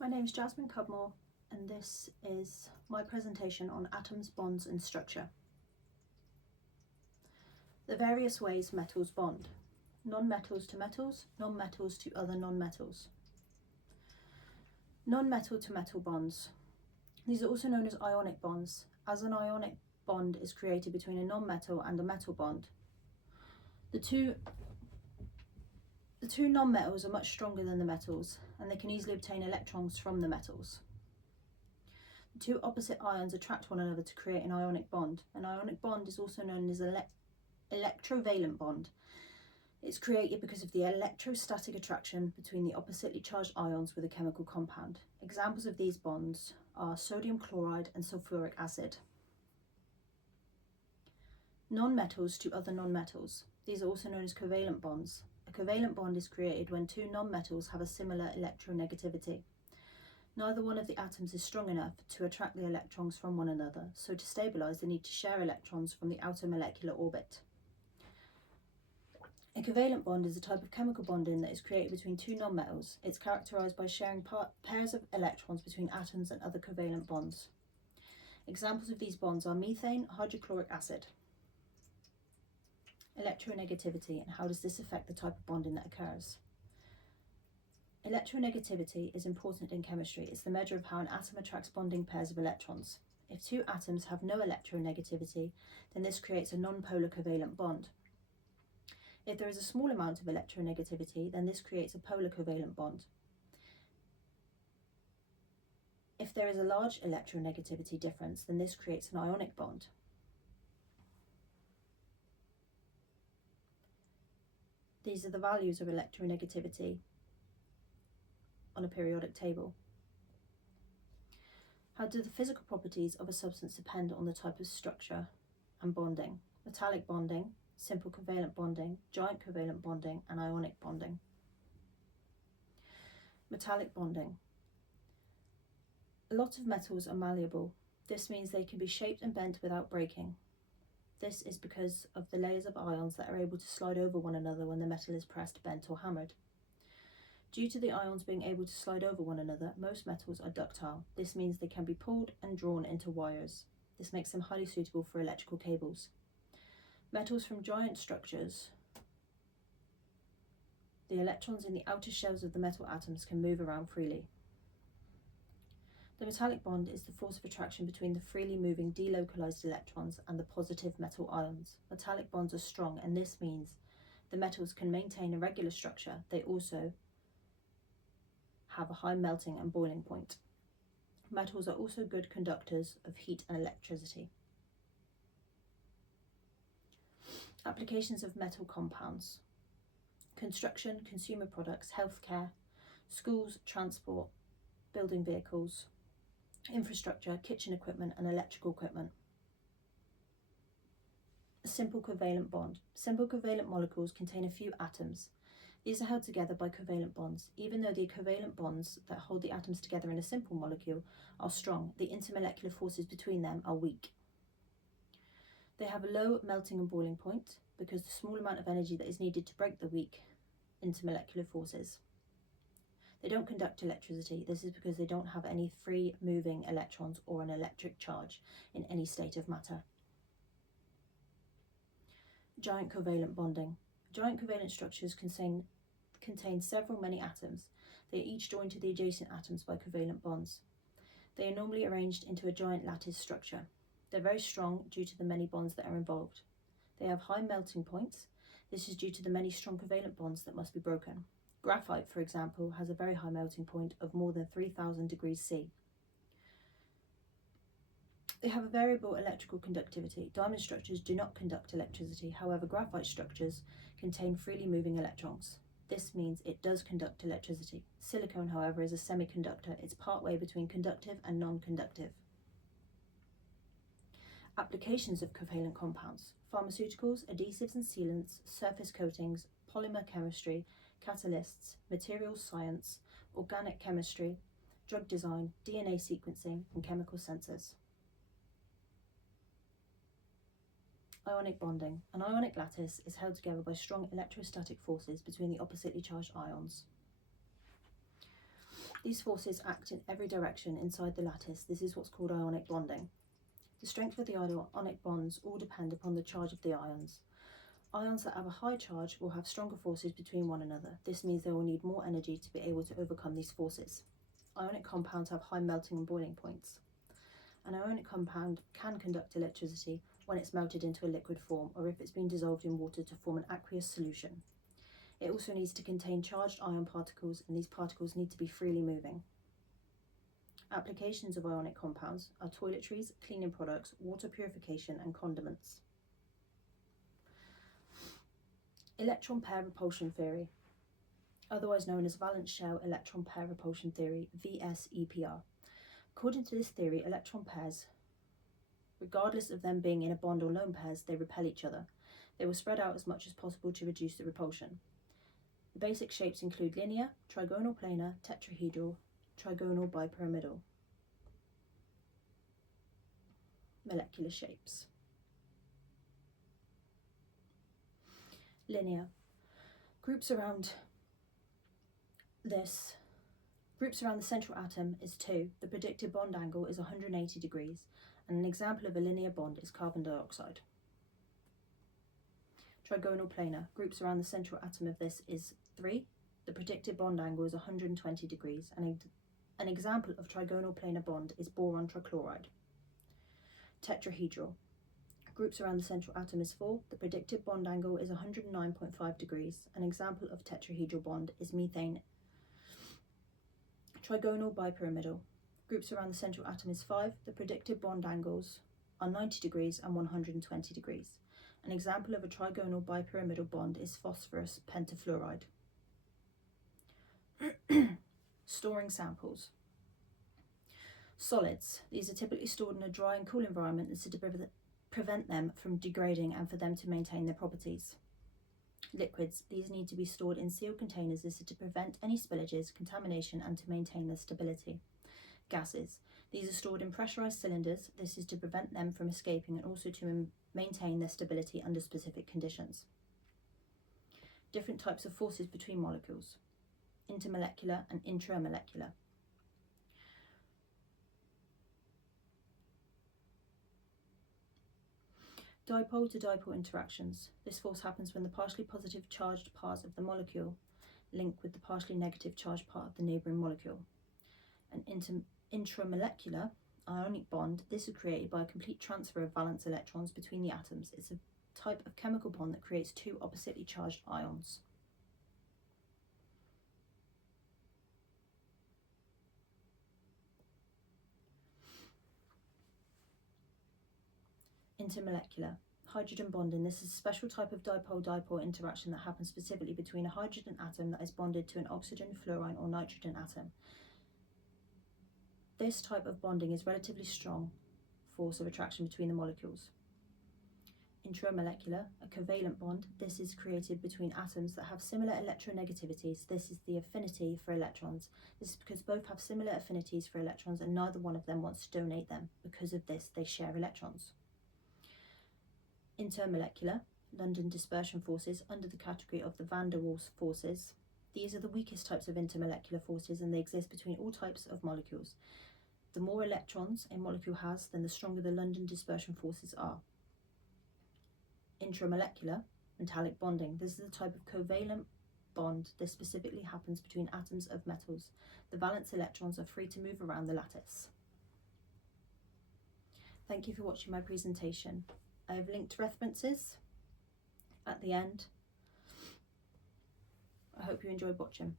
My name is Jasmine Cudmore, and this is my presentation on atoms, bonds and structure. The various ways metals bond. Non-metals to metals, non-metals to other non-metals. Non-metal to metal bonds. These are also known as ionic bonds, as an ionic bond is created between a non-metal and a metal bond. The two non-metals are much stronger than the metals, and they can easily obtain electrons from the metals. The two opposite ions attract one another to create an ionic bond. An ionic bond is also known as an electrovalent bond. It's created because of the electrostatic attraction between the oppositely charged ions with a chemical compound. Examples of these bonds are sodium chloride and sulfuric acid. Non-metals to other non-metals. These are also known as covalent bonds. A covalent bond is created when two non-metals have a similar electronegativity. Neither one of the atoms is strong enough to attract the electrons from one another, so to stabilise they need to share electrons from the outer molecular orbit. A covalent bond is a type of chemical bonding that is created between two non-metals. It's characterised by sharing pairs of electrons between atoms and other covalent bonds. Examples of these bonds are methane, hydrochloric acid. Electronegativity, and how does this affect the type of bonding that occurs? Electronegativity is important in chemistry. It's the measure of how an atom attracts bonding pairs of electrons. If two atoms have no electronegativity, then this creates a non-polar covalent bond. If there is a small amount of electronegativity, then this creates a polar covalent bond. If there is a large electronegativity difference, then this creates an ionic bond. These are the values of electronegativity on a periodic table. How do the physical properties of a substance depend on the type of structure and bonding? Metallic bonding, simple covalent bonding, giant covalent bonding, and ionic bonding. Metallic bonding. A lot of metals are malleable. This means they can be shaped and bent without breaking. This is because of the layers of ions that are able to slide over one another when the metal is pressed, bent, or hammered. Due to the ions being able to slide over one another, most metals are ductile. This means they can be pulled and drawn into wires. This makes them highly suitable for electrical cables. Metals from giant structures. The electrons in the outer shells of the metal atoms can move around freely. The metallic bond is the force of attraction between the freely moving delocalized electrons and the positive metal ions. Metallic bonds are strong, and this means the metals can maintain a regular structure. They also have a high melting and boiling point. Metals are also good conductors of heat and electricity. Applications of metal compounds. Construction, consumer products, healthcare, schools, transport, building vehicles, infrastructure, kitchen equipment and electrical equipment. A simple covalent bond. Simple covalent molecules contain a few atoms. These are held together by covalent bonds. Even though the covalent bonds that hold the atoms together in a simple molecule are strong, the intermolecular forces between them are weak. They have a low melting and boiling point because the small amount of energy that is needed to break the weak intermolecular forces. They don't conduct electricity. This is because they don't have any free moving electrons or an electric charge in any state of matter. Giant covalent bonding. Giant covalent structures contain many atoms. They are each joined to the adjacent atoms by covalent bonds. They are normally arranged into a giant lattice structure. They're very strong due to the many bonds that are involved. They have high melting points. This is due to the many strong covalent bonds that must be broken. Graphite, for example, has a very high melting point of more than 3000 degrees C. They have a variable electrical conductivity. Diamond structures do not conduct electricity. However, graphite structures contain freely moving electrons. This means it does conduct electricity. Silicon, however, is a semiconductor. It's partway between conductive and non-conductive. Applications of covalent compounds. Pharmaceuticals, adhesives and sealants, surface coatings, polymer chemistry, catalysts, materials science, organic chemistry, drug design, DNA sequencing, and chemical sensors. Ionic bonding. An ionic lattice is held together by strong electrostatic forces between the oppositely charged ions. These forces act in every direction inside the lattice. This is what's called ionic bonding. The strength of the ionic bonds all depend upon the charge of the ions. Ions that have a high charge will have stronger forces between one another. This means they will need more energy to be able to overcome these forces. Ionic compounds have high melting and boiling points. An ionic compound can conduct electricity when it's melted into a liquid form or if it's been dissolved in water to form an aqueous solution. It also needs to contain charged ion particles, and these particles need to be freely moving. Applications of ionic compounds are toiletries, cleaning products, water purification, and condiments. Electron pair repulsion theory, otherwise known as valence shell electron pair repulsion theory, VSEPR. According to this theory, electron pairs, regardless of them being in a bond or lone pairs, they repel each other. They will spread out as much as possible to reduce the repulsion. The basic shapes include linear, trigonal planar, tetrahedral, trigonal bipyramidal. Molecular shapes. Linear. Groups around the central atom is 2. The predicted bond angle is 180 degrees, and an example of a linear bond is carbon dioxide. Trigonal planar. Groups around the central atom of this is 3. The predicted bond angle is 120 degrees, and an example of trigonal planar bond is boron trichloride. Tetrahedral. Groups around the central atom is 4. The predicted bond angle is 109.5 degrees. An example of tetrahedral bond is methane. Trigonal bipyramidal. Groups around the central atom is 5. The predicted bond angles are 90 degrees and 120 degrees. An example of a trigonal bipyramidal bond is phosphorus pentafluoride. Storing samples. Solids. These are typically stored in a dry and cool environment. This is to prevent them from degrading and for them to maintain their properties. Liquids. These need to be stored in sealed containers. This is to prevent any spillages, contamination, and to maintain their stability. Gases. These are stored in pressurized cylinders. This is to prevent them from escaping and also to maintain their stability under specific conditions. Different types of forces between molecules. Intermolecular and intramolecular. Dipole to dipole interactions. This force happens when the partially positive charged parts of the molecule link with the partially negative charged part of the neighbouring molecule. An intramolecular ionic bond. This is created by a complete transfer of valence electrons between the atoms. It's a type of chemical bond that creates 2 oppositely charged ions. Intermolecular. Hydrogen bonding. This is a special type of dipole-dipole interaction that happens specifically between a hydrogen atom that is bonded to an oxygen, fluorine, or nitrogen atom. This type of bonding is relatively strong force of attraction between the molecules. Intramolecular, a covalent bond. This is created between atoms that have similar electronegativities. This is the affinity for electrons. This is because both have similar affinities for electrons and neither one of them wants to donate them. Because of this, they share electrons. Intermolecular, London dispersion forces under the category of the van der Waals forces. These are the weakest types of intermolecular forces and they exist between all types of molecules. The more electrons a molecule has, then the stronger the London dispersion forces are. Intramolecular, metallic bonding. This is a type of covalent bond. This specifically happens between atoms of metals. The valence electrons are free to move around the lattice. Thank you for watching my presentation. I have linked references at the end. I hope you enjoyed watching.